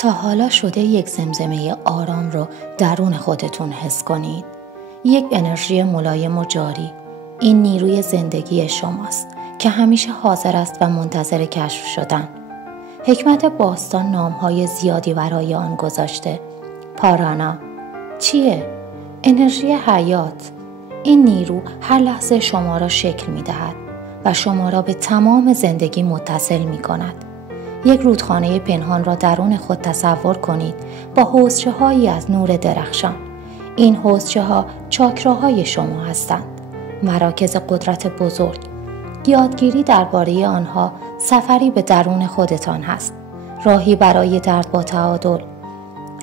تا حالا شده یک زمزمه آرام رو درون خودتون حس کنید؟ یک انرژی ملایم و جاری. این نیروی زندگی شماست که همیشه حاضر است و منتظر کشف شدن. حکمت باستان نامهای زیادی برای آن گذاشته. پارانا چیه؟ انرژی حیات. این نیرو هر لحظه شما را شکل می دهد و شما را به تمام زندگی متصل می کند. یک رودخانه پنهان را درون خود تصور کنید با حوضچه هایی از نور درخشان. این حوضچه ها چاکراهای شما هستند، مراکز قدرت بزرگ. یادگیری درباره آنها سفری به درون خودتان هست، راهی برای درد با تعادل.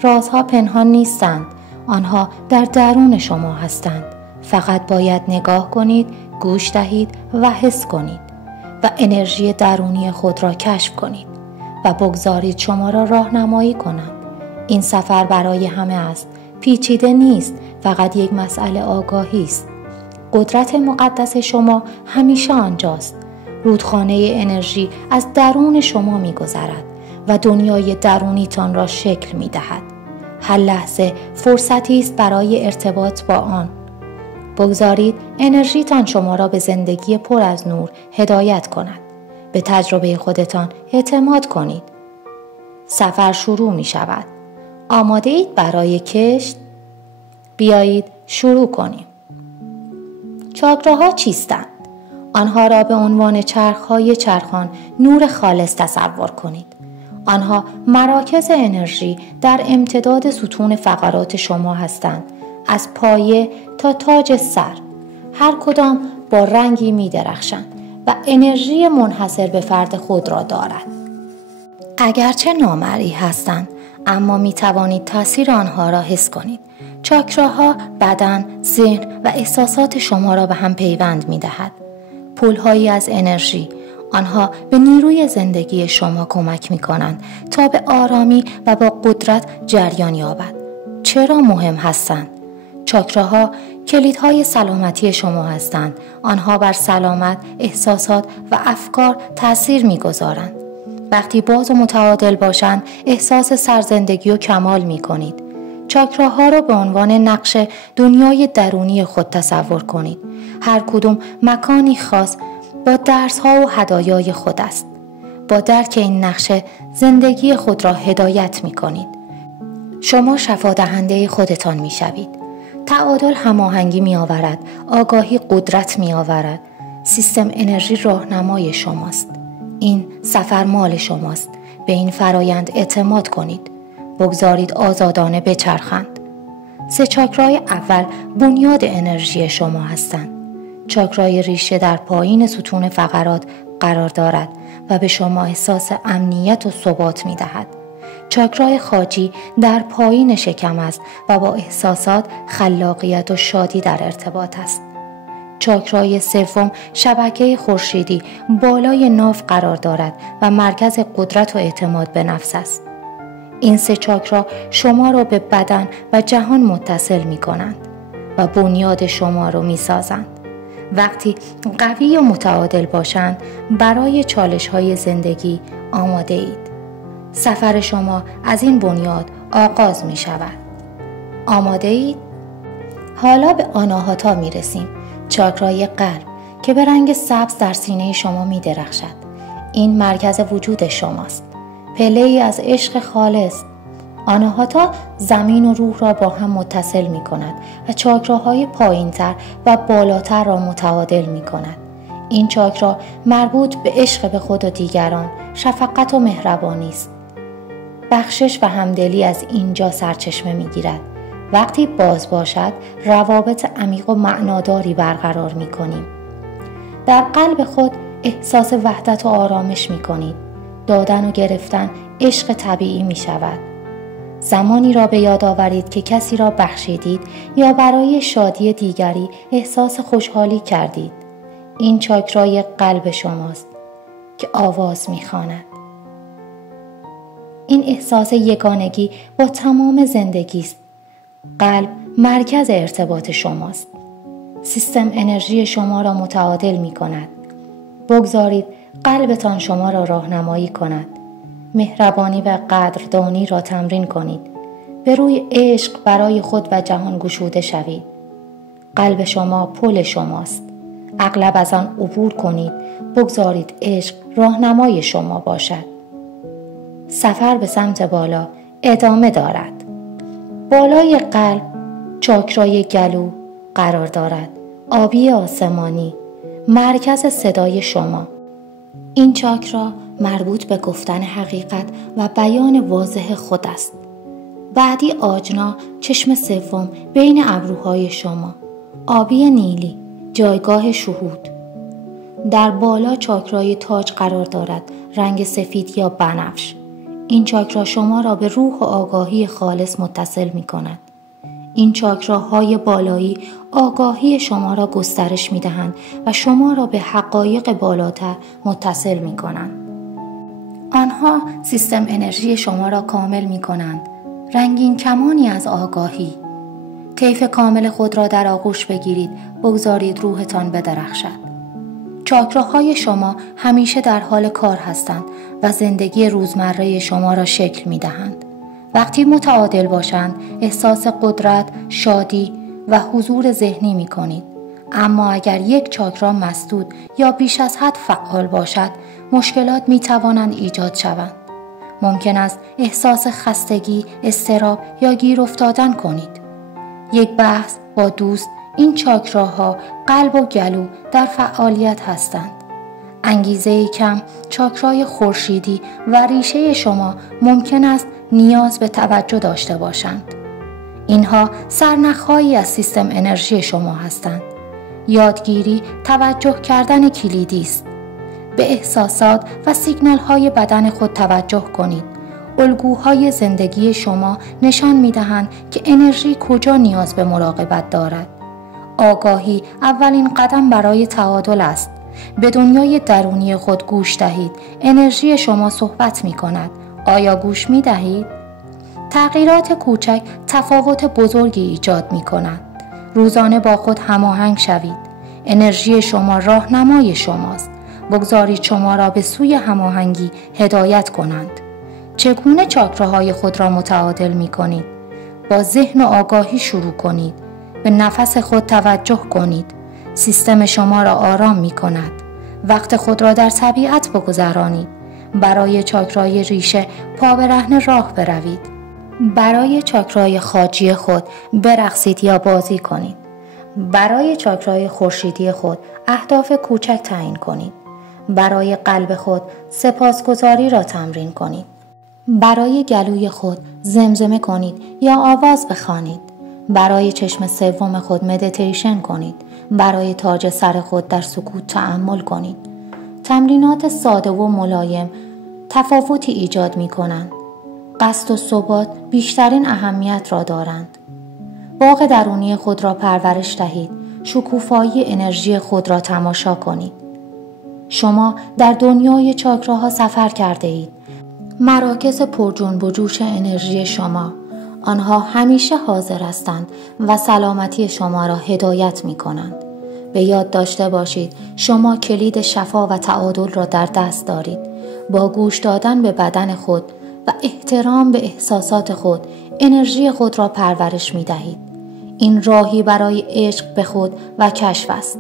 رازها پنهان نیستند، آنها در درون شما هستند. فقط باید نگاه کنید، گوش دهید و حس کنید و انرژی درونی خود را کشف کنید و بگذارید شما را راهنمایی کنند. این سفر برای همه است، پیچیده نیست، فقط یک مسئله آگاهی است. قدرت مقدس شما همیشه آنجاست. رودخانه انرژی از درون شما می‌گذرد و دنیای درونیتان را شکل می‌دهد. هر لحظه فرصتی است برای ارتباط با آن. بگذارید انرژیتان شما را به زندگی پر از نور هدایت کند. به تجربه خودتان اعتماد کنید. سفر شروع می شود. آماده اید برای کشت؟ بیایید شروع کنیم. چاکراها چیستند؟ آنها را به عنوان چرخهای چرخان نور خالص تصور کنید. آنها مراکز انرژی در امتداد ستون فقرات شما هستند، از پایه تا تاج سر. هر کدام با رنگی می درخشند و انرژی منحصر به فرد خود را دارد. اگرچه نامرئی هستند، اما می توانید تاثیر آنها را حس کنید. چاکراها بدن، ذهن و احساسات شما را به هم پیوند می دهد. پل‌هایی از انرژی، آنها به نیروی زندگی شما کمک می کنند تا به آرامی و با قدرت جریان یابد. چرا مهم هستند؟ چاکراها کلیدهای سلامتی شما هستند. آنها بر سلامت، احساسات و افکار تأثیر می‌گذارند. وقتی باز و متعادل باشند، احساس سرزندگی و کمال می‌کنید. چاکراها را به عنوان نقش دنیای درونی خود تصور کنید. هر کدوم مکانی خاص با درس‌ها و هدایای خود است. با درک این نقشه زندگی خود را هدایت می‌کنید. شما شفادهنده خودتان می‌شوید. تعادل هماهنگی می آورد، آگاهی قدرت می آورد. سیستم انرژی راهنمای شماست. این سفر مال شماست. به این فرایند اعتماد کنید. بگذارید آزادانه بچرخند. 3 چاکرای اول بنیاد انرژی شما هستند. چاکرای ریشه در پایین ستون فقرات قرار دارد و به شما احساس امنیت و ثبات می دهد. چاکرای خاجی در پایین شکم است و با احساسات، خلاقیت و شادی در ارتباط است. چاکرای سوم شبکه خورشیدی بالای ناف قرار دارد و مرکز قدرت و اعتماد به نفس است. این 3 چاکرا شما را به بدن و جهان متصل می کنند و بنیاد شما را می سازند. وقتی قوی و متعادل باشند، برای چالش های زندگی آماده اید. سفر شما از این بنیاد آغاز می شود. آماده اید؟ حالا به آناهاتا می رسیم، چاکرای قلب که به رنگ سبز در سینه شما می درخشد. این مرکز وجود شماست، پله‌ای از عشق خالص. آناهاتا زمین و روح را با هم متصل می کند و چاکراهای پایین‌تر و بالاتر را متعادل می کند. این چاکرا مربوط به عشق به خود و دیگران، شفقت و مهربانی است. بخشش و همدلی از اینجا سرچشمه می‌گیرد. وقتی باز باشد، روابط عمیق و معناداری برقرار می‌کنیم. در قلب خود احساس وحدت و آرامش می‌کنید. دادن و گرفتن عشق طبیعی می‌شود. زمانی را به یاد آورید که کسی را بخشیدید یا برای شادی دیگری احساس خوشحالی کردید. این چاکرای قلب شماست که آواز می‌خواند. این احساس یگانگی با تمام زندگی است. قلب مرکز ارتباط شماست. سیستم انرژی شما را متعادل می کند. بگذارید قلبتان شما را راهنمایی کند. مهربانی و قدردانی را تمرین کنید. به روی عشق برای خود و جهان گشوده شوید. قلب شما پل شماست. اغلب از آن عبور کنید. بگذارید عشق راهنمای شما باشد. سفر به سمت بالا ادامه دارد. بالای قلب چاکرای گلو قرار دارد. آبی آسمانی مرکز صدای شما. این چاکرا مربوط به گفتن حقیقت و بیان واضح خود است. بعدی آجنا چشم سوم بین ابروهای شما. آبی نیلی جایگاه شهود. در بالا چاکرای تاج قرار دارد، رنگ سفید یا بنفش. این چاکرا شما را به روح و آگاهی خالص متصل می کند. این چاکراهای بالایی آگاهی شما را گسترش می دهند و شما را به حقایق بالاتر متصل می کنند. آنها سیستم انرژی شما را کامل می کنند. رنگین کمانی از آگاهی. طیف کامل خود را در آغوش بگیرید. بگذارید روحتان بدرخشد. چاکراهای شما همیشه در حال کار هستند و زندگی روزمره شما را شکل می دهند. وقتی متعادل باشند، احساس قدرت، شادی و حضور ذهنی می کنید. اما اگر یک چاکرا مسدود یا بیش از حد فعال باشد، مشکلات می توانند ایجاد شوند. ممکن است احساس خستگی، اضطراب یا گیر افتادن کنید. یک بحث با دوست، این چاکراها قلب و گلو در فعالیت هستند. انگیزه کم، چاکرای خورشیدی و ریشه شما ممکن است نیاز به توجه داشته باشند. اینها سرنخهایی از سیستم انرژی شما هستند. یادگیری توجه کردن کلیدی است. به احساسات و سیگنال‌های بدن خود توجه کنید. الگوهای زندگی شما نشان می‌دهند که انرژی کجا نیاز به مراقبت دارد. آگاهی اولین قدم برای تعادل است. به دنیای درونی خود گوش دهید. انرژی شما صحبت می‌کند. آیا گوش می‌دهید؟ تغییرات کوچک تفاوت بزرگی ایجاد می‌کند. روزانه با خود هماهنگ شوید. انرژی شما راهنمای شماست. بگذارید شما را به سوی هماهنگی هدایت کنند. چگونه چاکراهای خود را متعادل می‌کنید؟ با ذهن و آگاهی شروع کنید. به نفس خود توجه کنید. سیستم شما را آرام می‌کند. وقت خود را در طبیعت بگذرانید. برای چاکرای ریشه پا به رهن راه بروید. برای چاکرای خاجی خود برقصید یا بازی کنید. برای چاکرای خورشیدی خود اهداف کوچک تعیین کنید. برای قلب خود سپاسگزاری را تمرین کنید. برای گلوی خود زمزمه کنید یا آواز بخوانید. برای چشم سوم خود مدیتیشن کنید. برای تاج سر خود در سکوت تأمل کنید. تمرینات ساده و ملایم تفاوتی ایجاد می کنند. قصد و ثبات بیشترین اهمیت را دارند. باغ درونی خود را پرورش دهید. شکوفایی انرژی خود را تماشا کنید. شما در دنیای چاکراها سفر کرده اید. مراکز پرجنب و جوش انرژی شما. آنها همیشه حاضر هستند و سلامتی شما را هدایت می کنند. به یاد داشته باشید شما کلید شفا و تعادل را در دست دارید. با گوش دادن به بدن خود و احترام به احساسات خود انرژی خود را پرورش می دهید. این راهی برای عشق به خود و کشف است.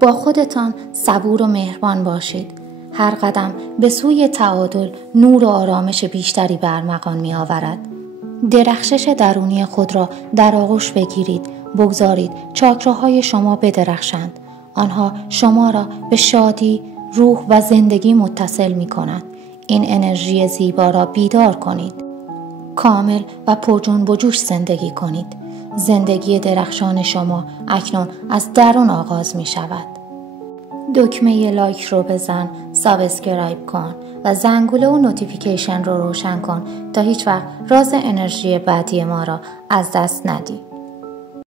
با خودتان صبور و مهربان باشید. هر قدم به سوی تعادل نور و آرامش بیشتری به ارمغان می آورد. درخشش درونی خود را در آغوش بگیرید. بگذارید چاکراهای شما بدرخشند. آنها شما را به شادی، روح و زندگی متصل می کنند. این انرژی زیبا را بیدار کنید. کامل و پرجنب و جوش زندگی کنید. زندگی درخشان شما اکنون از درون آغاز می شود. دکمه لایک رو بزن، سابسکرایب کن و زنگوله و نوتیفیکیشن رو روشن کن تا هیچ وقت راز انرژی بعدی ما را از دست ندی.